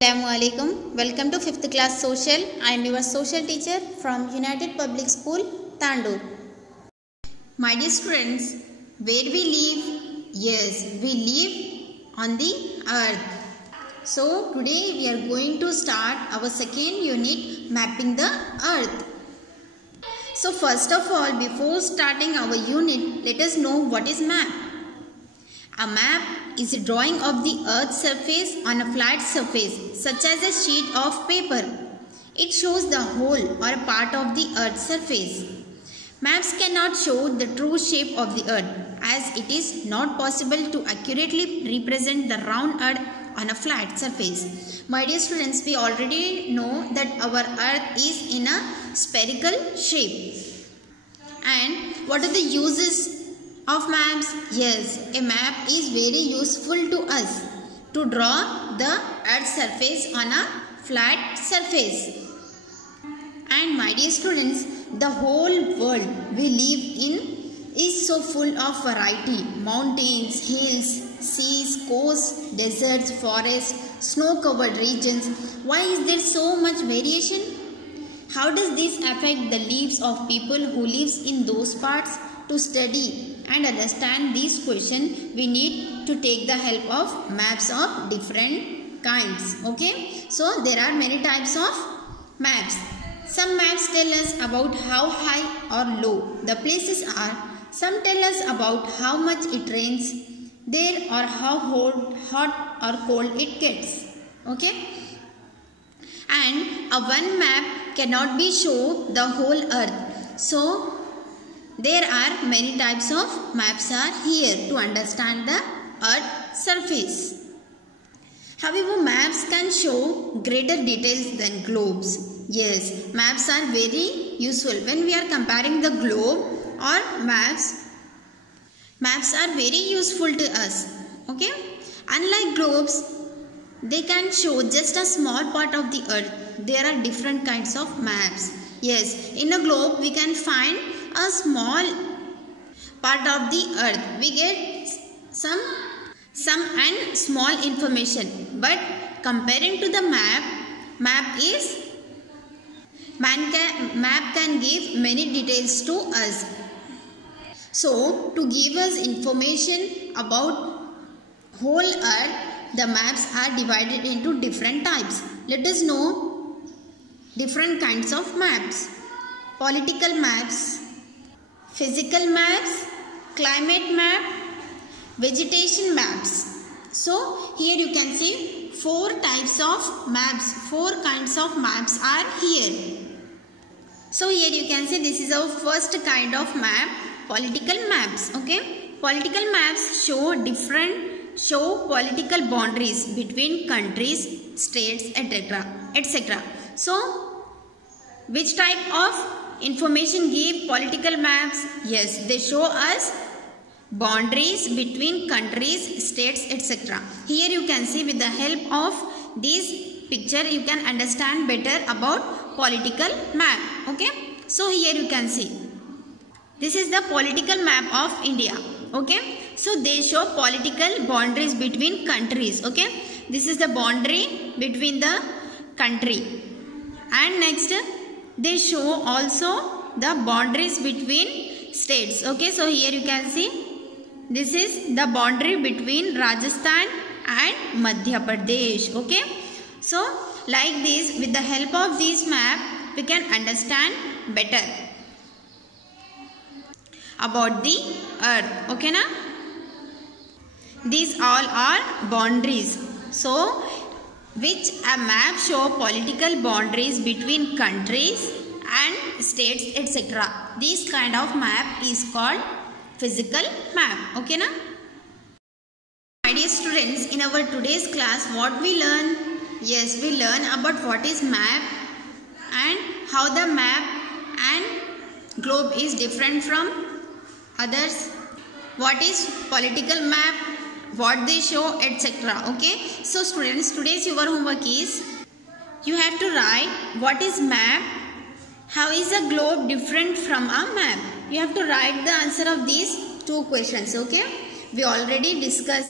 Assalamualaikum. Welcome to 5th class social. I am your social teacher from United Public School, Tandur. My dear students, where we live? Yes, we live on the earth. So today we are going to start our second unit, mapping the earth. So first of all, before starting our unit, let us know what is map. A map is a drawing of the earth's surface on a flat surface, such as a sheet of paper. It shows the whole or a part of the earth's surface. Maps cannot show the true shape of the earth, as it is not possible to accurately represent the round earth on a flat surface. My dear students, we already know that our earth is in a spherical shape. And what are the uses of maps? Yes, a map is very useful to us to draw the earth's surface on a flat surface. And my dear students, the whole world we live in is so full of variety. Mountains, hills, seas, coasts, deserts, forests, snow-covered regions. Why is there so much variation? How does this affect the lives of people who live in those parts? To study and understand this question, we need to take the help of maps of different kinds. Okay, so there are many types of maps. Some maps tell us about how high or low the places are. Some tell us about how much it rains there or how hot or cold it gets. Okay, and a one map cannot be show the whole earth. So there are many types of maps are here to understand the earth's surface. However, maps can show greater details than globes. Yes, maps are very useful when we are comparing the globe or maps. Maps are very useful to us. Okay, unlike globes, they can show just a small part of the earth. There are different kinds of maps. Yes, in a globe we can find a small part of the earth. We get some and small information, but comparing to the map can give many details to us. So to give us information about whole earth, the maps are divided into different types. Let us know different kinds of maps. Political maps, physical maps, climate map, vegetation maps. So here you can see four types of maps, four kinds of maps are here. So here you can see this is our first kind of map, political maps. Okay, political maps show political boundaries between countries, states, etc. So which type of information give political maps? Yes, they show us boundaries between countries, states, etc. Here you can see with the help of this picture you can understand better about political map. Okay, so here you can see this is the political map of India. Okay, so they show political boundaries between countries. Okay, this is the boundary between the country, and next they show also the boundaries between states. Okay, so here you can see this is the boundary between Rajasthan and Madhya Pradesh. Okay, so like this, with the help of this map we can understand better about the earth. Okay na? These all are boundaries. So which a map show political boundaries between countries and states, etc. This kind of map is called physical map. Okay na? My dear students, in our today's class what we learn? Yes, we learn about what is map and how the map and globe is different from others. What is political map, what they show, etc. Okay, so students, today's your homework is you have to write what is map, how is a globe different from a map. You have to write the answer of these two questions. Okay, we already discussed